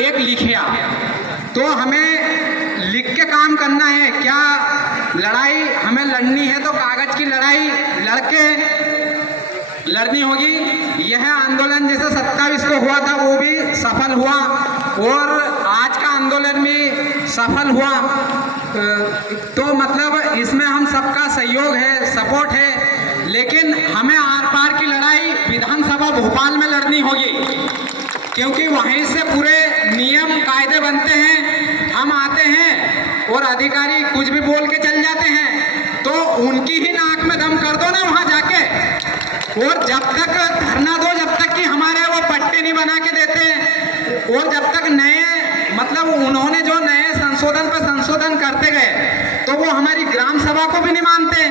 एक लिखिया। तो हमें लिख के काम करना है। क्या लड़ाई हमें लड़नी है तो कागज की लड़ाई लड़के लड़नी होगी। यह आंदोलन जैसे 27 को हुआ था वो भी सफल हुआ और आज का आंदोलन भी सफल हुआ। तो मतलब इसमें हम सबका सहयोग है, सपोर्ट है, लेकिन हमें आर पार की लड़ाई विधानसभा भोपाल में लड़नी होगी, क्योंकि वहीं से पूरे नियम कायदे बनते हैं। हम आते हैं और अधिकारी कुछ भी बोल के चल जाते हैं, तो उनकी ही नाक में दम कर दो ना वहाँ जाके। और जब तक धरना दो, जब तक कि हमारे वो पट्टे नहीं बना के देते, और जब तक नए मतलब उन्होंने जो नए संशोधन पर संशोधन करते गए तो वो हमारी ग्राम सभा को भी नहीं मानते।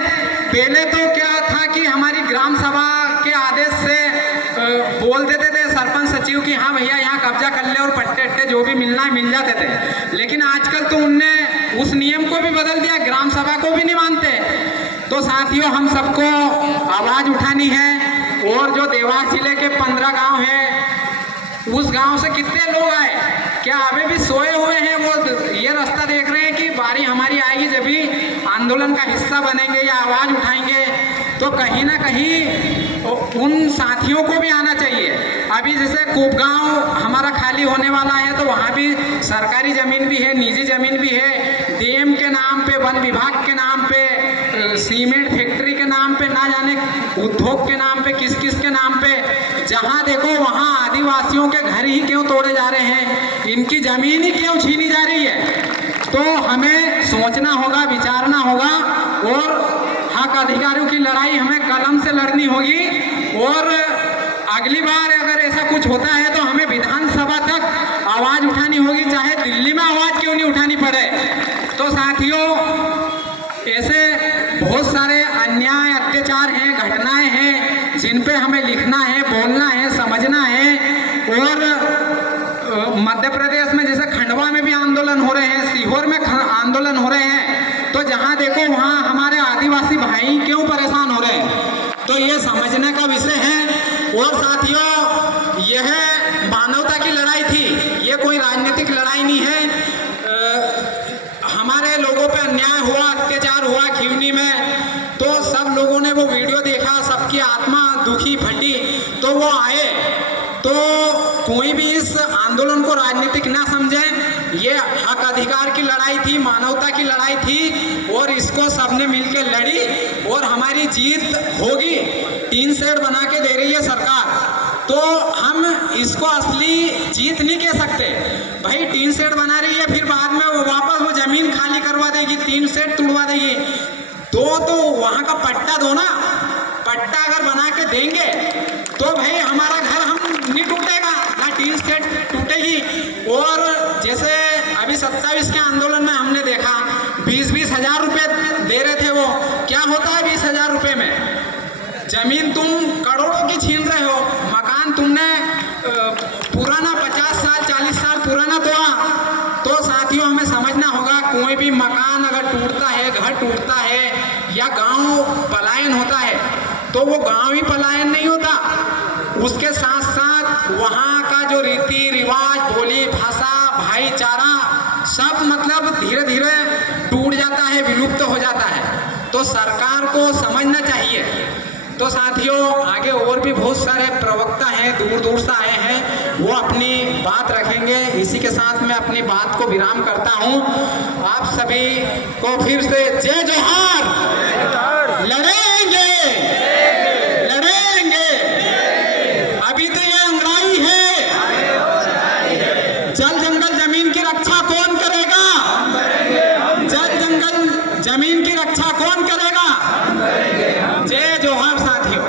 पहले तो क्या था कि हमारी ग्राम सभा के आदेश से बोल देते थे सरपंच सचिव कि हाँ भैया यहाँ कब्जा कर ले और पट्टे अट्टे जो भी मिलना है मिल जाते थे, लेकिन आजकल तो उनने उस नियम को भी बदल दिया, ग्राम सभा को भी नहीं मानते। तो साथियों, हम सबको आवाज़ उठानी है। और जो देवास जिले के 15 गांव हैं, उस गांव से कितने लोग आए, क्या अभी भी सोए हुए हैं? वो ये रास्ता देख रहे हैं कि बारी हमारी आएगी जब भी आंदोलन का हिस्सा बनेंगे या आवाज़ उठाएंगे। तो कहीं ना कहीं उन साथियों को भी आना चाहिए। अभी जैसे कोपगांव हमारा खाली होने वाला है, तो वहाँ भी सरकारी ज़मीन भी है, निजी ज़मीन भी है, डीएम के नाम पे, वन विभाग के नाम पे, सीमेंट फैक्ट्री के नाम पे, ना जाने उद्योग के नाम पे, किस किस के नाम पे। जहाँ देखो वहाँ आदिवासियों के घर ही क्यों तोड़े जा रहे हैं, इनकी ज़मीन ही क्यों छीनी जा रही है। तो हमें सोचना होगा, विचारना होगा, और हक अधिकारियों की लड़ाई हमें कलम से लड़नी होगी। और अगली बार अगर ऐसा कुछ होता है तो हमें विधानसभा तक आवाज़ उठानी होगी, चाहे दिल्ली में आवाज़ क्यों नहीं उठानी पड़े। तो साथियों, ऐसे बहुत सारे अन्याय, अत्याचार हैं, घटनाएं हैं, जिन पे हमें लिखना है, बोलना है, समझना है। और मध्य प्रदेश में जैसे खंडवा में भी आंदोलन हो रहे हैं, सीहोर में आंदोलन हो रहे हैं, तो जहाँ देखो वहाँ हमारे आदिवासी भाई क्यों परेशान हो रहे हैं। तो ये समझने का विषय है। और साथियों, यह मानवता की लड़ाई थी, ये कोई राजनीतिक लड़ाई नहीं है। हमारे लोगों पे अन्याय हुआ, अत्याचार हुआ खिवनी में, तो सब लोगों ने वो वीडियो देखा, सबकी आत्मा दुखी फटी, तो वो आए। तो कोई भी इस आंदोलन को राजनीतिक ना समझे, ये हक अधिकार की लड़ाई थी, मानवता की लड़ाई थी, और इसको सबने मिलकर लड़ी और हमारी जीत होगी। टीन शेड बना के दे रही है सरकार, तो हम इसको असली जीत नहीं कह सकते। भाई टीन शेड बना रही है, फिर बाद में वो वापस वो जमीन खाली करवा देगी, टीन शेड तुड़वा देगी, तो वहाँ का पट्टा दो ना। पट्टा अगर बना के देंगे तो भाई हमारा घर हम नहीं टूटेगा, ना टीन शेड टूटेगी। और जैसे अभी 27 के आंदोलन में हमने देखा 20-20 हज़ार रुपये दे रहे थे। वो क्या होता है 20 हज़ार रुपये में? जमीन तुम करोड़ों की छीन रहे हो, मकान तुमने पुराना 50 साल 40 साल पुराना तोड़ा। तो साथियों, हमें समझना होगा, कोई भी मकान अगर टूटता है, घर टूटता है या गांव पलायन होता है, तो वो गांव ही पलायन नहीं होता, उसके साथ साथ वहाँ का जो रीति रिवाज, बोली भाषा, भाईचारा सब मतलब धीरे धीरे टूट जाता है, विलुप्त हो जाता है। तो सरकार को समझना चाहिए। तो साथियों, आगे और भी बहुत सारे प्रवक्ता हैं, दूर दूर से आए हैं, वो अपनी बात रखेंगे। इसी के साथ मैं अपनी बात को विराम करता हूँ। आप सभी को फिर से जय जोहार। लड़ेंगे लड़ेंगे, अभी तो ये अंगड़ाई है। जल जंगल जमीन की रक्षा कौन करेगा? जल जंगल जमीन की रक्षा कौन करेगा? जय जोहार साथियों।